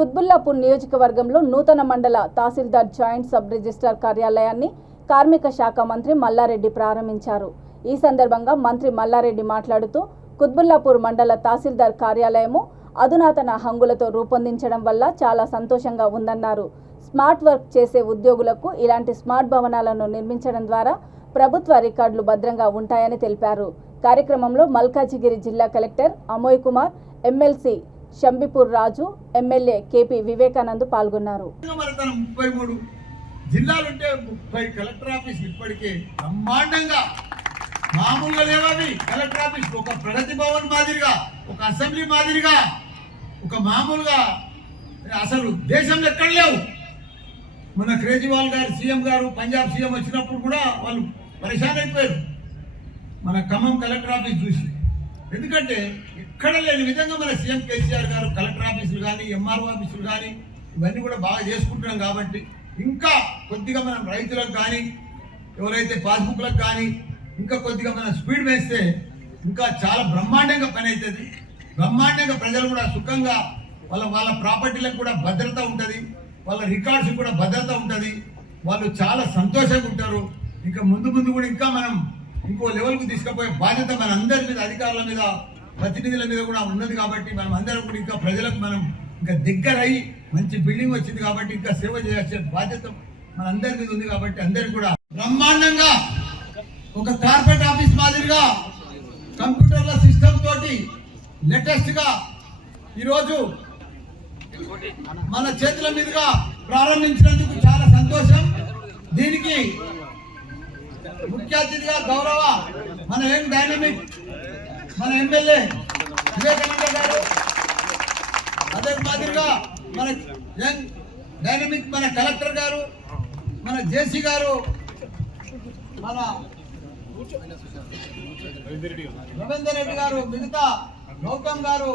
కుత్బుల్లాపూర్ నియోజకవర్గంలో నూతన మండల తహసీల్దార్ జాయింట్ సబ్ రిజిస్ట్రార్ కార్యాలయాన్ని కార్మిక శాఖ మంత్రి మల్లారెడ్డి ప్రారంభించారు। ఈ సందర్భంగా మంత్రి మల్లారెడ్డి మాట్లాడుతూ కుత్బుల్లాపూర్ మండల తహసీల్దార్ కార్యాలయము అధునాతన హంగులతో రూపొందించడం వల్ల చాలా సంతోషంగా ఉందన్నారు। స్మార్ట్ వర్క్ చేసే ఉద్యోగులకు ఇలాంటి స్మార్ట్ భవనాలను నిర్మించడం ద్వారా ప్రభుత్వ రికార్డులు భద్రంగా ఉంటాయని తెలిపారు। కార్యక్రమంలో మల్కాజిగిరి జిల్లా కలెక్టర్ అమోయ్ కుమార్, ఎమ్మెల్సీ శంబిపూర్ రాజు, ఎమ్మెల్యే కేపీ వివేకానంద్ పాల్గొన్నారు। 33 జిల్లాలుంటే 30 కలెక్టర్ ఆఫీస్ ఇప్పటికే బ్రహ్మాండంగా మామూలుగా లేవవి కలెక్టర్ ఆఫీస్ ఒక ప్రగతి భవన్ మాదిరిగా, ఒక అసెంబ్లీ మాదిరిగా, ఒక మామూలుగా అసలు దేశంలో ఎక్కడ లేవు। మన కేజ్రీవాల్ గారు సీఎం గారు పంజాబ్ సీఎం వచ్చినప్పుడు కూడా వాళ్ళు పరేషాన్ అయిపోయారు మన ఖమ్మం కలెక్టర్ ఆఫీస్ చూసి। ఎందుకంటే ఎక్కడ లేని విధంగా మన సీఎం కేసీఆర్ గారు కలెక్టర్ ఆఫీసులు కానీ ఎంఆర్ఓ ఆఫీసులు కానీ ఇవన్నీ కూడా బాగా చేసుకుంటున్నాం కాబట్టి ఇంకా కొద్దిగా మనం రైతులకు కానీ ఎవరైతే పాస్బుక్లకు కానీ ఇంకా కొద్దిగా మనం స్పీడ్ వేస్తే ఇంకా చాలా బ్రహ్మాండంగా పని అవుతుంది। బ్రహ్మాండంగా ప్రజలు కూడా సుఖంగా వాళ్ళ ప్రాపర్టీలకు కూడా భద్రత ఉంటుంది, వాళ్ళ రికార్డ్స్ కూడా భద్రత ఉంటుంది, వాళ్ళు చాలా సంతోషంగా ఉంటారు। ఇంకా ముందు కూడా ఇంకా మనం ఇంకో లెవెల్కు తీసుకుపోయే బాధ్యత మన అందరి మీద, అధికారుల మీద, ప్రతినిధుల మీద కూడా ఉన్నది కాబట్టి మనం అందరం కూడా ఇంకా ప్రజలకు మనం ఇంకా దగ్గర అయ్యి మంచి బిల్డింగ్ వచ్చింది కాబట్టి ఇంకా సేవ చేయాల్సిన బాధ్యత మన అందరి మీద ఉంది కాబట్టి అందరికి కూడా బ్రహ్మాండంగా ఒక కార్పొరేట్ ఆఫీస్ మాదిరిగా కంప్యూటర్ల సిస్టమ్ తోటి లేటెస్ట్ గా ఈరోజు మన చేతుల మీదుగా ప్రారంభించినందుకు చాలా సంతోషం। దీనికి ముఖ్య అతిథిగా గౌరవ మన యంగ్ డైనమిక్ మన ఎమ్మెల్యే వివేకానంద గారు, అదే మాదిరిగా మన యంగ్ డైనమిక్ మన కలెక్టర్ గారు, మన జేసీ గారు, మన రవీందర్ రెడ్డి గారు, మిగతా గౌతమ్ గారు।